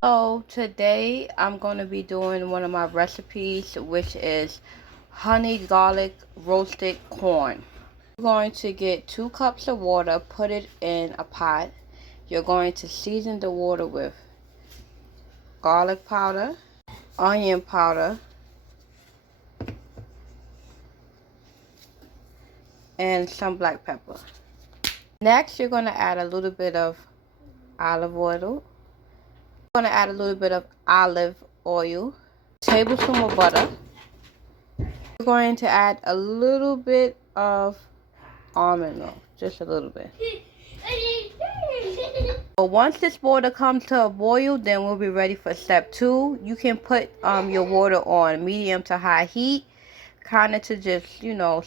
So today I'm going to be doing one of my recipes, which is honey garlic roasted corn. You're going to get 2 cups of water, put it in a pot. You're going to season the water with garlic powder, onion powder, and some black pepper. Next, you're going to add a little bit of olive oil. I'm going to add a little bit of olive oil, a tablespoon of butter. We're going to add a little bit of almond milk, just a little bit. So once this water comes to a boil, then we'll be ready for step 2. You can put your water on medium to high heat, kind of to just,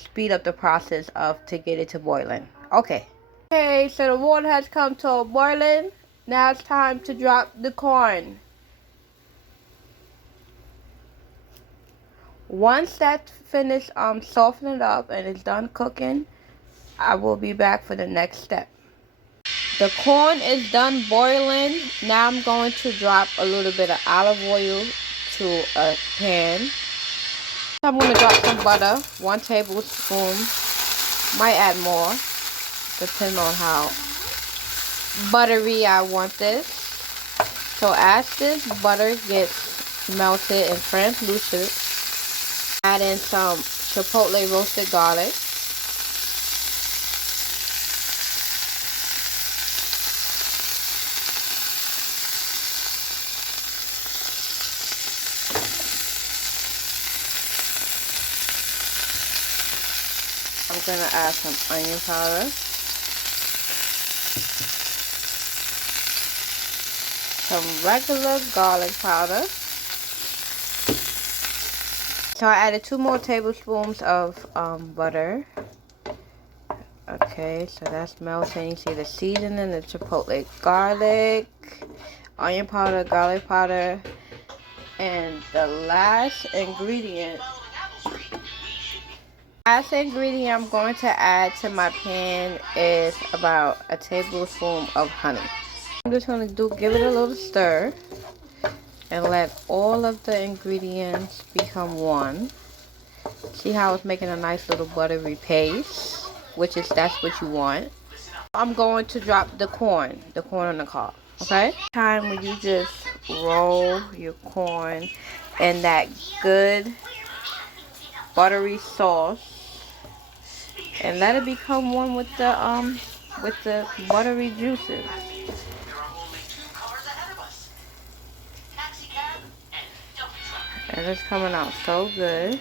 speed up the process to get it to boiling. Okay, so the water has come to a boiling. Now it's time to drop the corn. Once that's finished softening up and it's done cooking, I will be back for the next step. The corn is done boiling. Now I'm going to drop a little bit of olive oil to a pan. I'm going to drop some butter, 1 tablespoon. Might add more, depending on how buttery I want this. So as this butter gets melted and translucent, add in some chipotle roasted garlic. I'm going to add some onion powder, some regular garlic powder. So I added 2 more tablespoons of butter. Okay, so that's melting. You see the seasoning, the chipotle garlic, onion powder, garlic powder, and the last ingredient I'm going to add to my pan is about a tablespoon of honey. I'm just going to give it a little stir and let all of the ingredients become one. See how it's making a nice little buttery paste, that's what you want. I'm going to drop the corn on the cob. Okay? Time when you just roll your corn in that good buttery sauce and let it become one with the buttery juices. And it's coming out so good.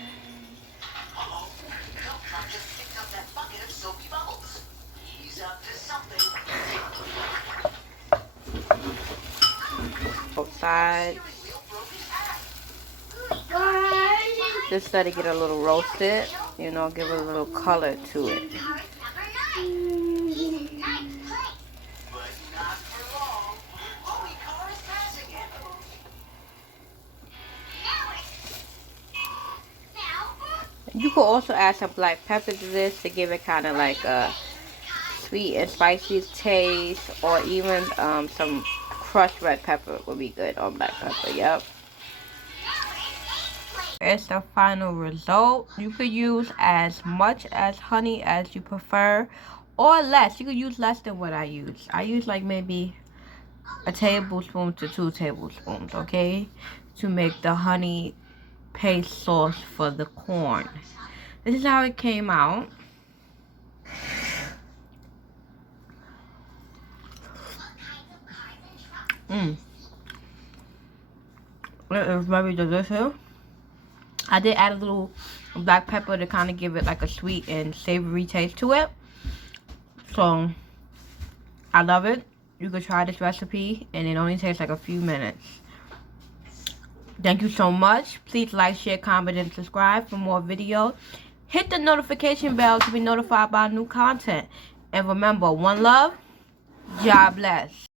Both sides. Just let it get a little roasted, give it a little color to it. You could also add some black pepper to this to give it kind of like a sweet and spicy taste, or even some crushed red pepper would be good on black pepper. Yep. It's the final result. You could use as much as honey as you prefer, or less. You could use less than what I use. I use like maybe a tablespoon to 2 tablespoons, okay, to make the honey paste sauce for the corn. This is how it came out. It is very delicious. I did add a little black pepper to kind of give it like a sweet and savory taste to it. So, I love it. You could try this recipe and it only takes like a few minutes. Thank you so much. Please like, share, comment, and subscribe for more videos. Hit the notification bell to be notified about new content. And remember, one love, God bless.